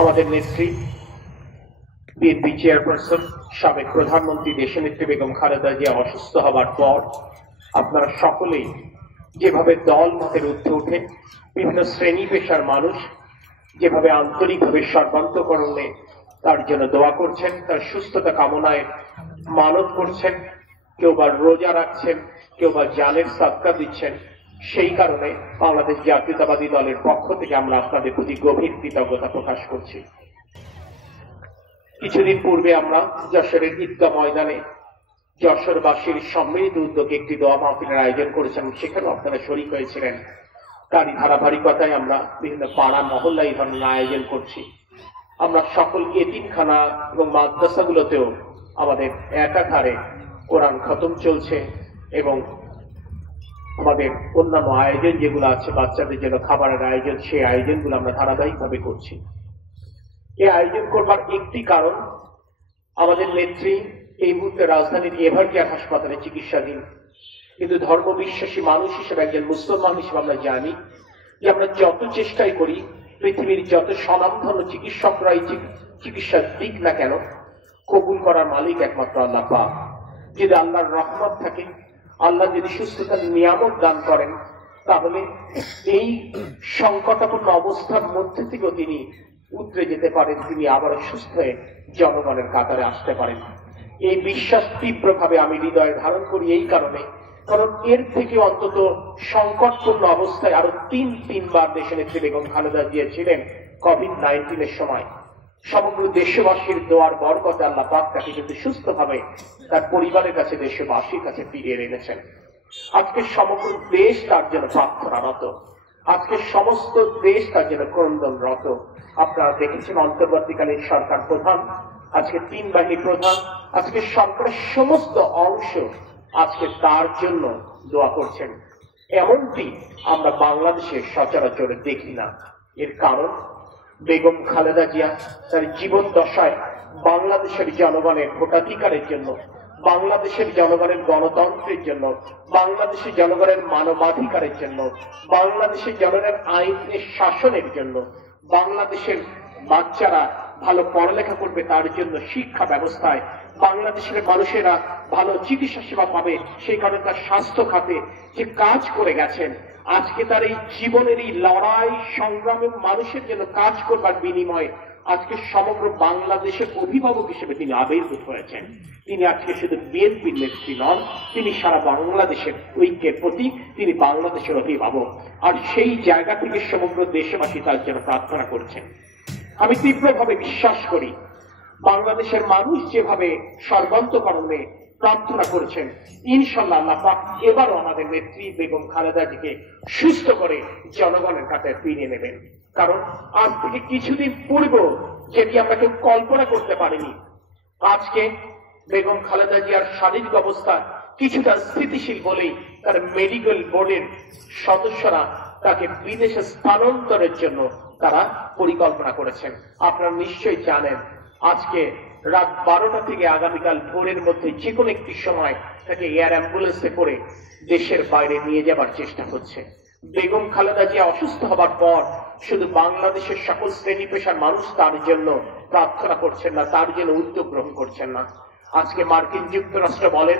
আমাদের নেত্রী BNP chairperson সাবেক প্রধানমন্ত্রী দেশনেত্রী বেগম খালেদা জিয়া অসুস্থ হবার পর আপনারা সকলেই যেভাবে দল মতের ঊর্ধ্বে উঠে বিভিন্ন শ্রেণী পেশার মানুষ যেভাবে আন্তরিকভাবে সর্বান্তকরণে তার জন্য দোয়া করছেন, তার সুস্থতা কামনায় মানত করছেন, কেউ বা রোজা রাখছেন, কেউ বা জানের সাদকা দিচ্ছেন, সেই কারণে বাংলাদেশ জাতীয়তাবাদী দলের পক্ষ থেকে আমরা আপনাদের প্রতি গভীর কৃতজ্ঞতা প্রকাশ করছি। কিছুদিন পূর্বে আমরা যশোরের ঈদগাহ ময়দানে যশোরবাসীর সম্মিলিত উদ্যোগে একটি দোয়া মাহফিলের আয়োজন করেছেন, সেখানে আপনারা শরীক হয়েছিলেন। তারই ধারাবাহিকতায় আমরা বিভিন্ন পাড়া মহল্লা এই ধরনের আয়োজন করছি। আমরা সকল এতিমখানা এবং মাদ্রাসাগুলোতেও আমাদের একাধারে কোরআন খতম চলছে এবং আমাদের অন্যান্য আয়োজন যেগুলো আছে বাচ্চাদের জন্য খাবারের আয়োজন, সেই আয়োজনগুলো আমরা ধারাবাহিকভাবে করছি। এই আয়োজন করবার একটি কারণ, আমাদের নেত্রী এই মুহূর্তে রাজধানীর এভারকেয়ার হাসপাতালে চিকিৎসাধীন। কিন্তু ধর্ম বিশ্বাসী মানুষ হিসেবে, একজন মুসলমান হিসেবে আমরা জানি যে আমরা যত চেষ্টাই করি, পৃথিবীর যত স্বনামধন্য চিকিৎসকরা এই চিকিৎসা দিক না কেন, কবুল করার মালিক একমাত্র আল্লাহ পাক। যদি আল্লাহর রহমত থাকে, আল্লাহ যদি সুস্থতার নিয়ামত দান করেন, তাহলে এই সংকটাপন্ন অবস্থার মধ্যে থেকেও তিনি উতরে যেতে পারেন, তিনি আবার সুস্থ হয়ে জনগণের কাতারে আসতে পারেন। এই বিশ্বাস তীব্রভাবে আমি হৃদয়ে ধারণ করি এই কারণে, কারণ এর থেকে অন্তত সংকটপূর্ণ অবস্থায় আরো তিনবার দেশনেত্রী বেগম খালেদা জিয়া ছিলেন কোভিড-19 সময়। সমগ্র দেশবাসীর দোয়ার বরকতে আল্লাহ পাক তাকে কিন্তু সুস্থভাবে তার পরিবারের কাছে, দেশবাসীর কাছে ফিরিয়ে এনেছেন। আজকে সমগ্র দেশ তার জন্য প্রার্থনারত, আজকে সমস্ত দেশ তার জন্য ক্রন্দনরত। আপনারা দেখেছেন অন্তর্বর্তীকালীন সরকার প্রধান, আজকে 3 বাহিনী প্রধান, আজকে সরকারের সমস্ত অংশ আজকে তার জন্য দোয়া করছেন। এমনটি আমরা বাংলাদেশে সচরাচর দেখি না। এর কারণ, বেগম খালেদা জিয়া তার জীবন দশায় বাংলাদেশের জনগণের ভোটাধিকারের জন্য, বাংলাদেশের জনগণের গণতন্ত্রের জন্য, বাংলাদেশের জনগণের মানবাধিকারের জন্য, বাংলাদেশের জনগণের আইনের শাসনের জন্য, বাংলাদেশের বাচ্চারা ভালো পড়ালেখা করবে তার জন্য শিক্ষা ব্যবস্থায়, বাংলাদেশের মানুষেরা ভালো চিকিৎসা সেবা পাবে সেই কারণে তার স্বাস্থ্য খাতে যে কাজ করে গেছেন, আজকে তার এই জীবনের এই লড়াই সংগ্রামে মানুষের জন্য কাজ করবার বিনিময়ে আজকে সমগ্র বাংলাদেশের অভিভাবক হিসেবে তিনি আবির্ভূত হয়েছেন। তিনি আজকে শুধু বিএনপির নেত্রী নন, তিনি সারা বাংলাদেশের ঐক্যের প্রতীক, তিনি বাংলাদেশের অভিভাবক। আর সেই জায়গা থেকে সমগ্র দেশবাসী তার জন্য প্রার্থনা করছেন। আমি তীব্রভাবে বিশ্বাস করি, বাংলাদেশের মানুষ যেভাবে সর্বান্তকরণে প্রার্থনা করছেন, ইনশাল্লাহ আল্লাহ পাক এবারও আমাদের নেত্রী বেগম খালেদা জিকে সুস্থ করে জনগণের কাছে ফিরিয়ে নেবেন। কারণ আজ থেকে কিছুদিন পূর্বেও যেটি আমরা কেউ কল্পনা করতে পারিনি, আজকে বেগম খালেদা জিয়ার শারীরিক অবস্থা কিছুটা স্থিতিশীল বলেই তার মেডিকেল বোর্ডের সদস্যরা তাকে বিদেশে স্থানান্তরের জন্য তারা পরিকল্পনা করেছেন। আপনারা নিশ্চয়ই জানেন, আজকে রাত 12টা থেকে আগামীকাল ভোরের মধ্যে যে কোনো একটি সময় তাকে এয়ার অ্যাম্বুলেন্সে করে দেশের বাইরে নিয়ে যাবার চেষ্টা হচ্ছে। বেগম খালেদা জিয়া অসুস্থ হবার পর শুধু বাংলাদেশের সকল শ্রেণী পেশার মানুষ তার জন্য প্রার্থনা করছেন না, তার জন্য উদ্যোগ গ্রহণ করছেন না। আজকে মার্কিন যুক্তরাষ্ট্র বলেন,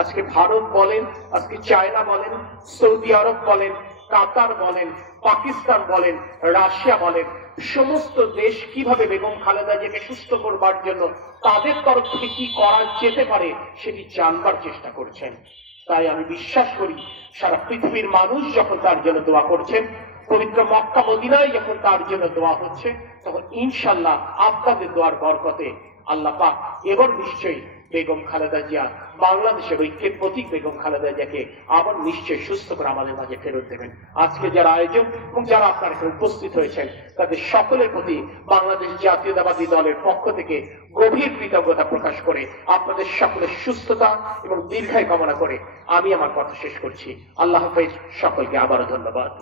আজকে ভারত বলেন, আজকে চায়না বলেন, সৌদি আরব বলেন, কাতার বলেন, পাকিস্তান বলেন, রাশিয়া বলেন, সমস্ত দেশ কিভাবে বেগম খালেদা জিয়াকে সুস্থ করবার জন্য তাদের তরফ থেকে কি করা যেতে পারে সেটি জানবার চেষ্টা করছেন। তাই আমি বিশ্বাস করি, সারা পৃথিবীর মানুষ যখন তার জন্য দোয়া করছেন, পবিত্র মক্কা মদিনায় যখন তার জন্য দোয়া হচ্ছে, তখন ইনশাল্লাহ আপনাদের দোয়ার বরকতে আল্লাহ পাক এবার নিশ্চয়ই বেগম খালেদা জিয়া, বাংলাদেশের ঐক্যের প্রতীক বেগম খালেদা জিয়াকে আবার নিশ্চয়ই সুস্থ করে আমাদের মাঝে ফেরত দেবেন। আজকে যারা আয়োজন এবং যারা আপনার এখানে উপস্থিত হয়েছেন, তাদের সকলের প্রতি বাংলাদেশ জাতীয়তাবাদী দলের পক্ষ থেকে গভীর কৃতজ্ঞতা প্রকাশ করে আপনাদের সকলের সুস্থতা এবং দীর্ঘায়ু কামনা করে আমি আমার কথা শেষ করছি। আল্লাহ হাফেজ, সকলকে আবারও ধন্যবাদ।